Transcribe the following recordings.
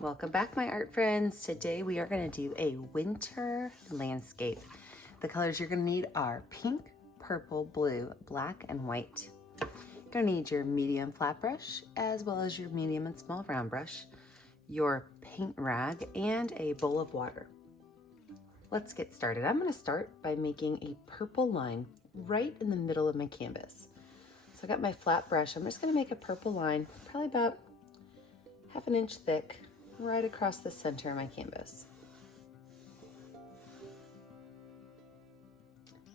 Welcome back, my art friends. Today we are going to do a winter landscape. The colors you're going to need are pink, purple, blue, black, and white. You're going to need your medium flat brush as well as your medium and small round brush, your paint rag, and a bowl of water. Let's get started. I'm going to start by making a purple line right in the middle of my canvas. So I got my flat brush. I'm just going to make a purple line, probably about half an inch thick, right across the center of my canvas.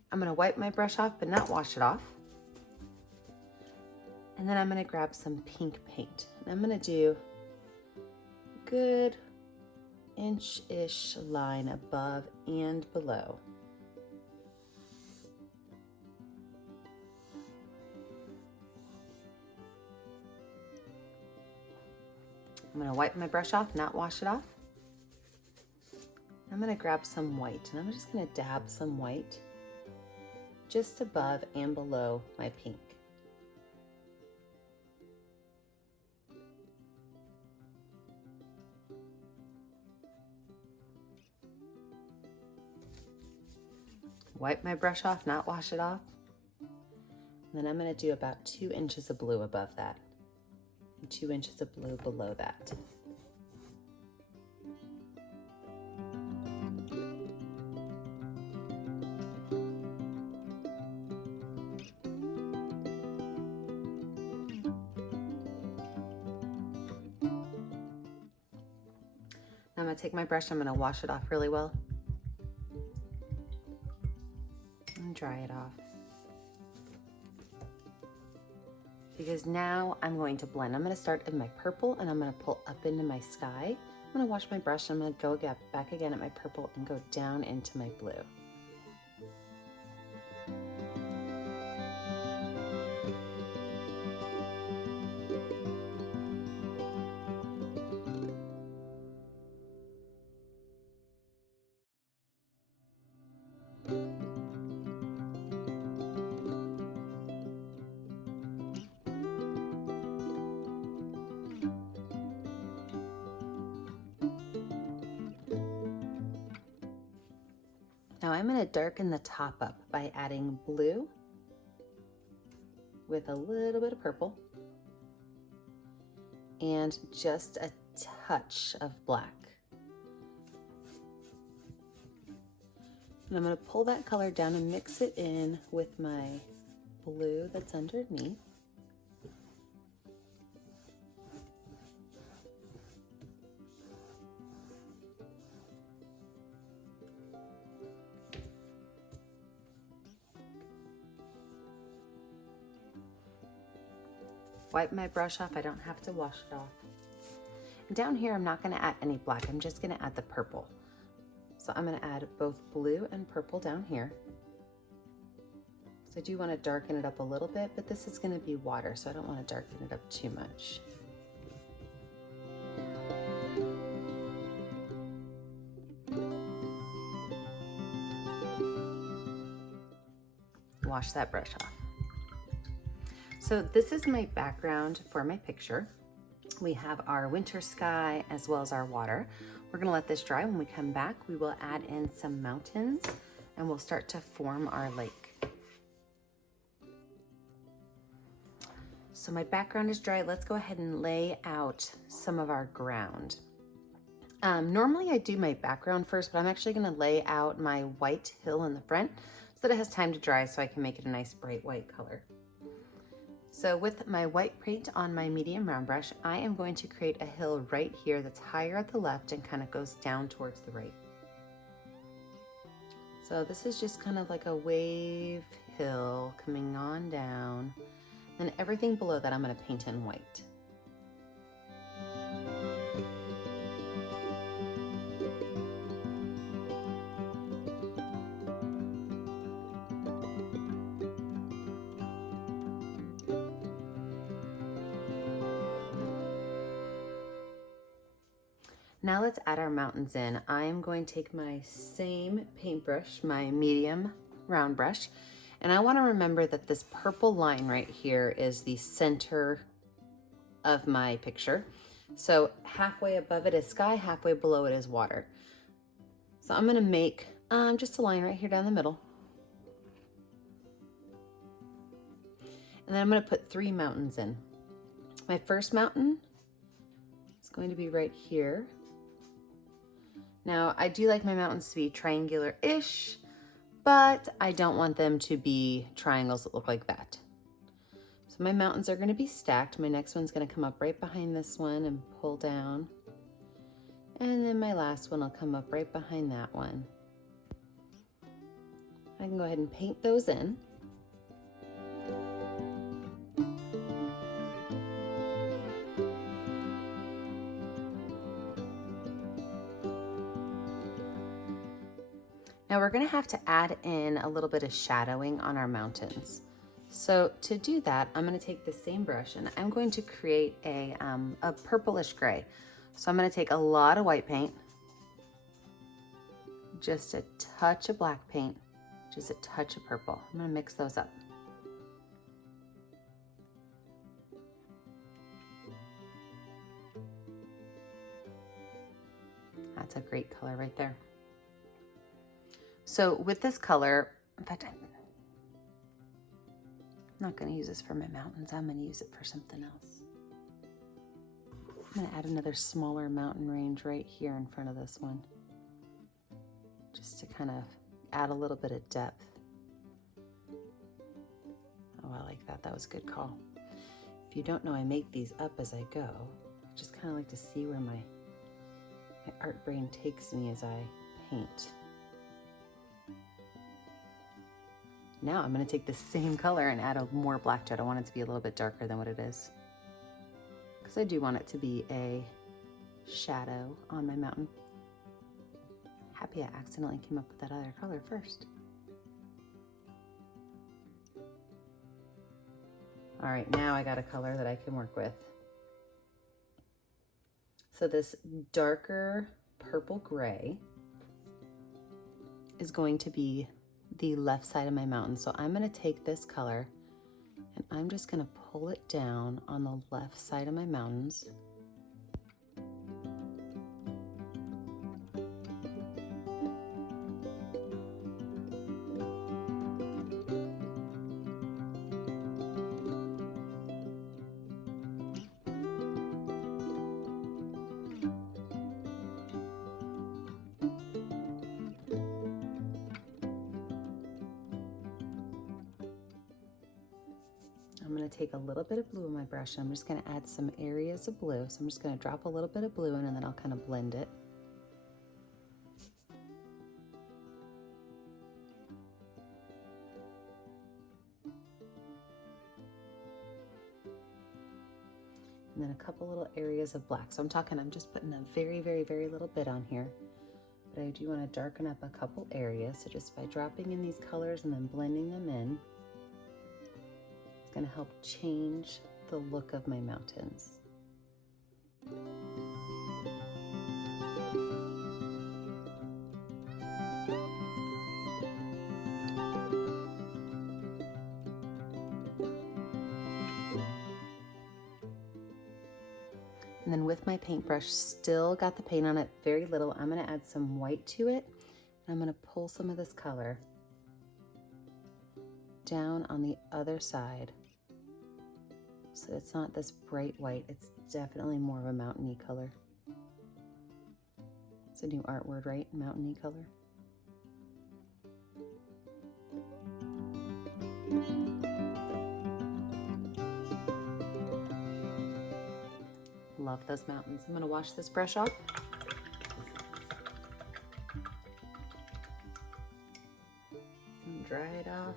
I'm going to wipe my brush off, but not wash it off. And then I'm going to grab some pink paint. And I'm going to do a good inch-ish line above and below. I'm going to wipe my brush off, not wash it off. I'm going to grab some white, and I'm just going to dab some white just above and below my pink. Wipe my brush off, not wash it off. And then I'm going to do about 2 inches of blue above that. 2 inches of blue below that. Now I'm going to take my brush, I'm going to wash it off really well and dry it off. Because now I'm going to blend. I'm going to start in my purple and I'm going to pull up into my sky. I'm going to wash my brush and I'm going to go back again at my purple and go down into my blue. Now I'm going to darken the top up by adding blue with a little bit of purple and just a touch of black. And I'm going to pull that color down and mix it in with my blue that's underneath. Wipe my brush off, I don't have to wash it off. And down here, I'm not gonna add any black, I'm just gonna add the purple. So I'm gonna add both blue and purple down here. So I do wanna darken it up a little bit, but this is gonna be water, so I don't wanna darken it up too much. Wash that brush off. So this is my background for my picture. We have our winter sky as well as our water. We're gonna let this dry. When we come back, we will add in some mountains and we'll start to form our lake. So my background is dry. Let's go ahead and lay out some of our ground. Normally I do my background first, but I'm actually gonna lay out my white hill in the front so that it has time to dry so I can make it a nice bright white color. So with my white paint on my medium round brush, I am going to create a hill right here that's higher at the left and kind of goes down towards the right. So this is just kind of like a wave hill coming on down. And everything below that I'm going to paint in white. Now let's add our mountains in. I am going to take my same paintbrush, my medium round brush, and I want to remember that this purple line right here is the center of my picture. So halfway above it is sky, halfway below it is water. So I'm gonna make just a line right here down the middle. And then I'm gonna put 3 mountains in. My first mountain is going to be right here. Now, I do like my mountains to be triangular-ish, but I don't want them to be triangles that look like that. So my mountains are gonna be stacked. My next one's gonna come up right behind this one and pull down. And then my last one will come up right behind that one. I can go ahead and paint those in. Now we're gonna have to add in a little bit of shadowing on our mountains. So to do that, I'm gonna take the same brush and I'm going to create a purplish gray. So I'm gonna take a lot of white paint, just a touch of black paint, just a touch of purple. I'm gonna mix those up. That's a great color right there. So with this color, in fact, I'm not gonna use this for my mountains. I'm gonna use it for something else. I'm gonna add another smaller mountain range right here in front of this one, just to kind of add a little bit of depth. Oh, I like that. That was a good call. If you don't know, I make these up as I go. I just kind of like to see where my art brain takes me as I paint. Now I'm going to take the same color and add a more black to it. I want it to be a little bit darker than what it is, because I do want it to be a shadow on my mountain. Happy I accidentally came up with that other color first. All right, now I got a color that I can work with. So this darker purple gray is going to be the left side of my mountain. So I'm going to take this color and I'm just going to pull it down on the left side of my mountains. I'm going to take a little bit of blue in my brush and I'm just going to add some areas of blue. So I'm just going to drop a little bit of blue in and then I'll kind of blend it. And then a couple little areas of black. So I'm just putting a very, very, very little bit on here. But I do want to darken up a couple areas. So just by dropping in these colors and then blending them in, going to help change the look of my mountains. And then with my paintbrush, still got the paint on it, very little, I'm going to add some white to it. And I'm going to pull some of this color down on the other side. So it's not this bright white, it's definitely more of a mountainy color. It's a new art word, right? Mountainy color. Love those mountains. I'm gonna wash this brush off. And dry it off.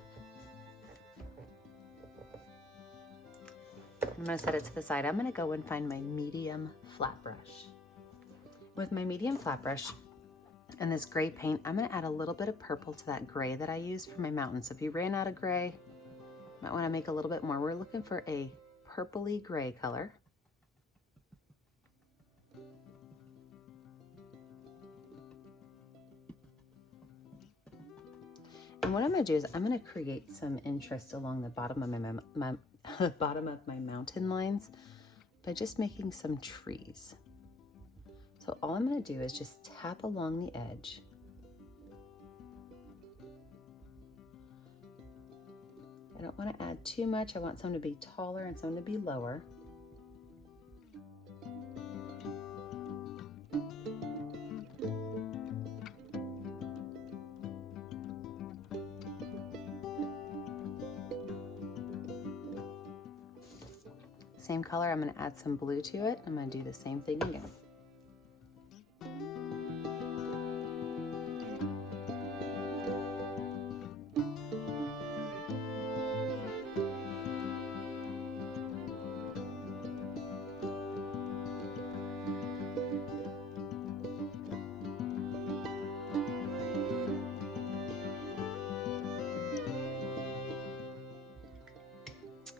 I'm gonna set it to the side. I'm gonna go and find my medium flat brush. With my medium flat brush and this gray paint, I'm gonna add a little bit of purple to that gray that I used for my mountain. So if you ran out of gray, you might wanna make a little bit more. We're looking for a purpley gray color. And what I'm gonna do is I'm gonna create some interest along the bottom of my bottom of my mountain lines by just making some trees. So all I'm going to do is just tap along the edge. I don't want to add too much. I want some to be taller and some to be lower. Same color, I'm going to add some blue to it. I'm going to do the same thing again.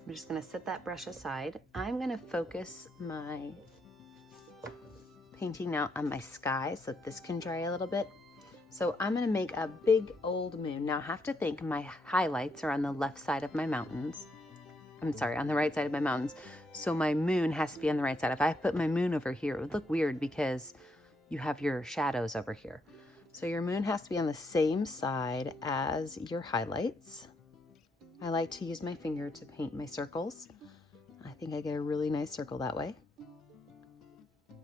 I'm just going to set that brush aside. I'm going to focus my painting now on my sky so that this can dry a little bit. So I'm going to make a big old moon. Now I have to think my highlights are on the left side of my mountains. I'm sorry, on the right side of my mountains. So my moon has to be on the right side. If I put my moon over here, it would look weird because you have your shadows over here. So your moon has to be on the same side as your highlights. I like to use my finger to paint my circles. I think I get a really nice circle that way.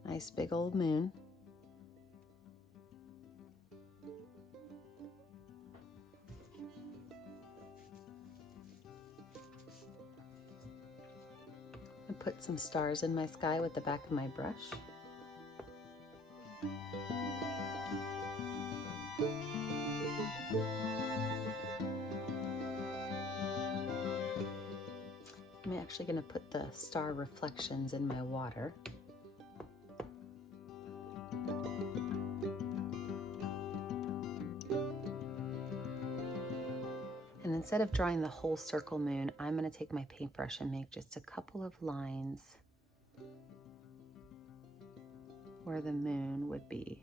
Nice big old moon. I put some stars in my sky with the back of my brush. I'm actually going to put the star reflections in my water. And instead of drawing the whole circle moon, I'm going to take my paintbrush and make just a couple of lines where the moon would be.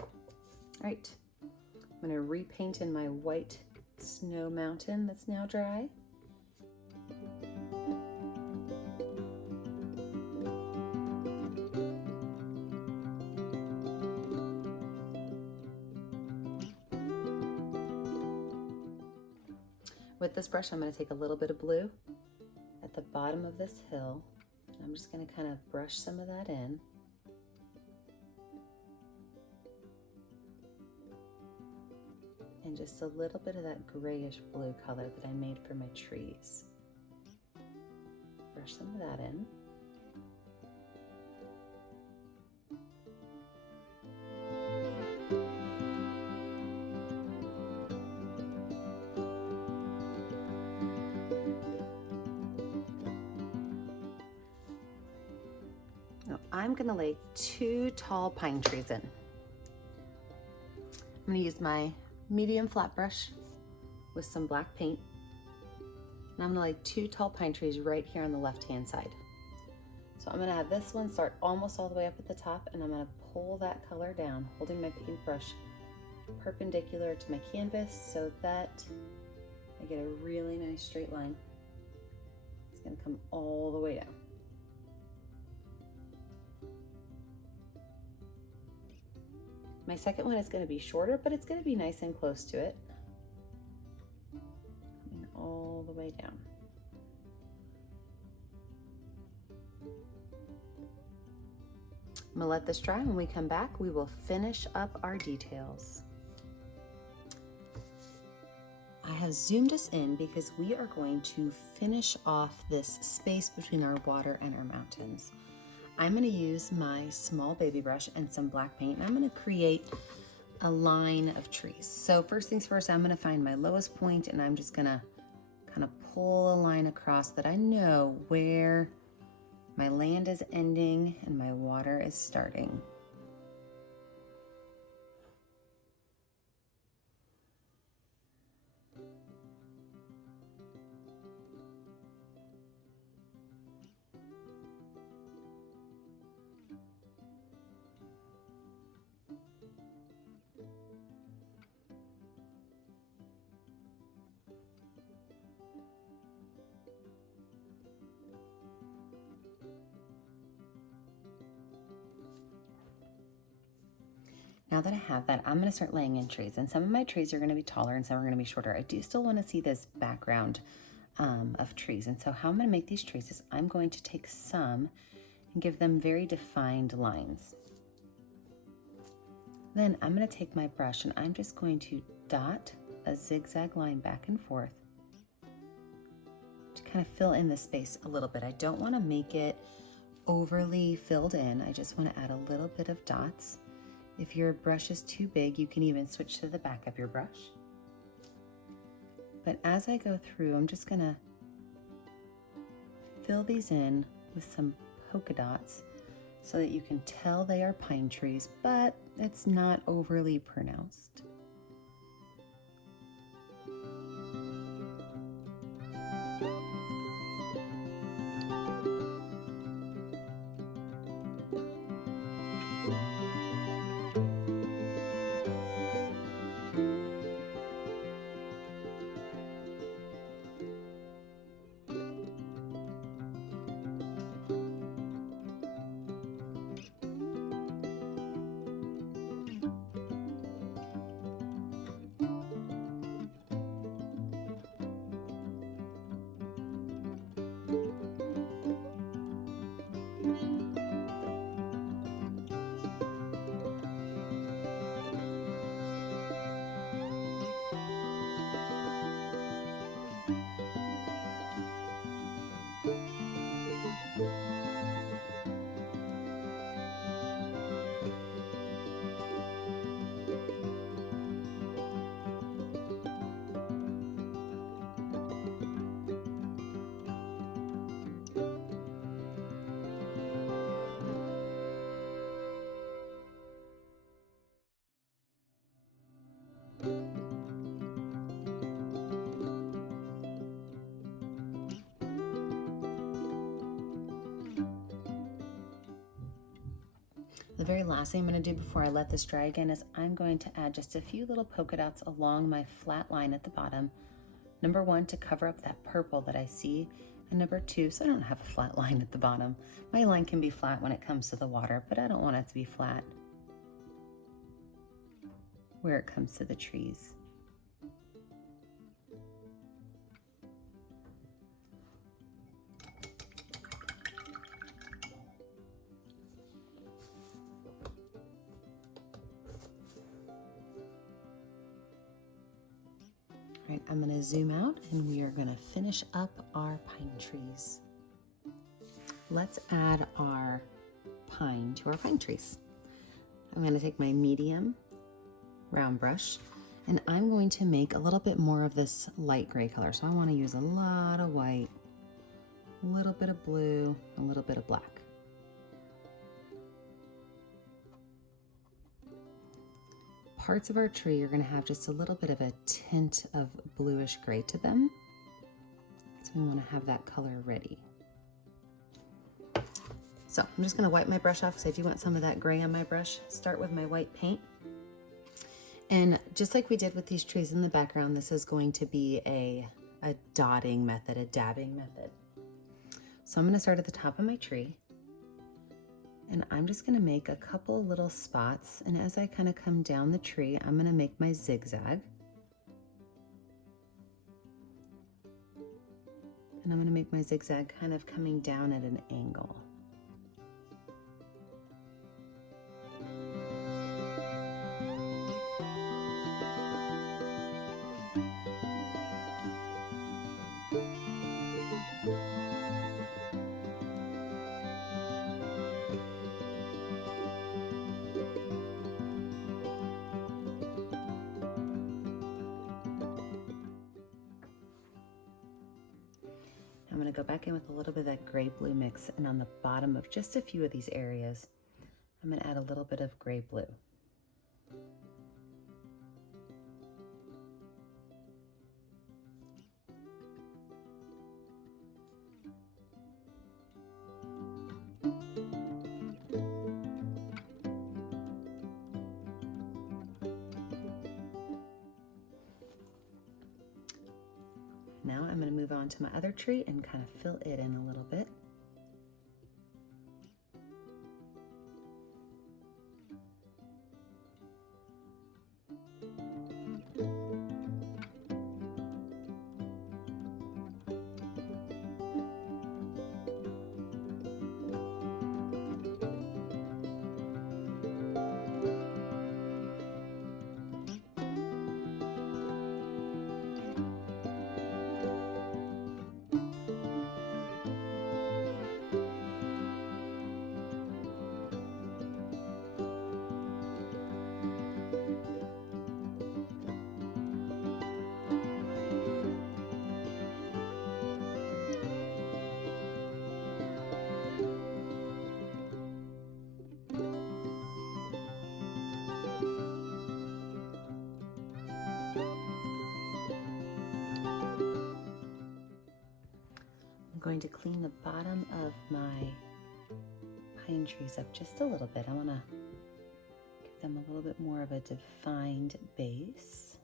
All right. I'm going to repaint in my white snow mountain that's now dry. With this brush, I'm going to take a little bit of blue at the bottom of this hill. I'm just going to kind of brush some of that in. And just a little bit of that grayish blue color that I made for my trees. Brush some of that in. Now I'm going to lay 2 tall pine trees in. I'm going to use my medium flat brush with some black paint. And I'm going to lay 2 tall pine trees right here on the left-hand side. So I'm going to have this one start almost all the way up at the top, and I'm going to pull that color down, holding my paintbrush perpendicular to my canvas so that I get a really nice straight line. It's going to come all the way down. My second one is going to be shorter, but it's going to be nice and close to it. Coming all the way down. I'm going to let this dry. When we come back, we will finish up our details. I have zoomed us in because we are going to finish off this space between our water and our mountains. I'm going to use my small baby brush and some black paint, and I'm going to create a line of trees. So first things first, I'm going to find my lowest point, and I'm just going to kind of pull a line across that I know where my land is ending and my water is starting. Now that I have that, I'm going to start laying in trees, and some of my trees are going to be taller and some are going to be shorter. I do still want to see this background of trees, and so how I'm going to make these trees is I'm going to take some and give them very defined lines. Then I'm going to take my brush and I'm just going to dot a zigzag line back and forth to kind of fill in the space a little bit. I don't want to make it overly filled in. I just want to add a little bit of dots. If your brush is too big, you can even switch to the back of your brush. But as I go through, I'm just going to fill these in with some polka dots so that you can tell they are pine trees, but it's not overly pronounced. The very last thing I'm going to do before I let this dry again is I'm going to add just a few little polka dots along my flat line at the bottom. Number one, to cover up that purple that I see, and number two, so I don't have a flat line at the bottom. My line can be flat when it comes to the water, but I don't want it to be flat where it comes to the trees. All right, I'm going to zoom out and we are going to finish up our pine trees. Let's add our pine to our pine trees. I'm going to take my medium round brush and I'm going to make a little bit more of this light gray color. So I want to use a lot of white, a little bit of blue, a little bit of black. Parts of our tree are going to have just a little bit of a tint of bluish gray to them. So we want to have that color ready. So I'm just going to wipe my brush off because I do want some of that gray on my brush. Start with my white paint. And just like we did with these trees in the background, this is going to be a dotting method, a dabbing method. So I'm going to start at the top of my tree. And I'm just going to make a couple little spots, and as I kind of come down the tree, I'm going to make my zigzag. And I'm going to make my zigzag kind of coming down at an angle. I'm going to go back in with a little bit of that gray-blue mix, and on the bottom of just a few of these areas, I'm going to add a little bit of gray-blue. Now I'm going to move on to my other tree and kind of fill it in a little bit. going to clean the bottom of my pine trees up just a little bit. I want to give them a little bit more of a defined base.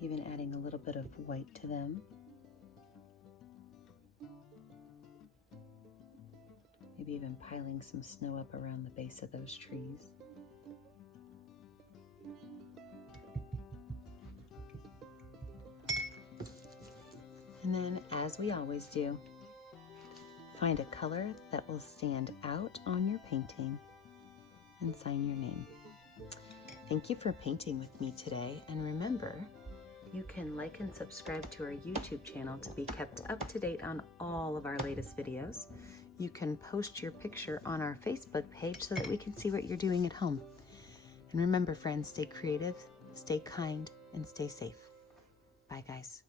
Even adding a little bit of white to them. Maybe even piling some snow up around the base of those trees. And then, as we always do, find a color that will stand out on your painting and sign your name. Thank you for painting with me today, and remember, you can like and subscribe to our YouTube channel to be kept up to date on all of our latest videos. You can post your picture on our Facebook page so that we can see what you're doing at home. And remember, friends, stay creative, stay kind, and stay safe. Bye, guys.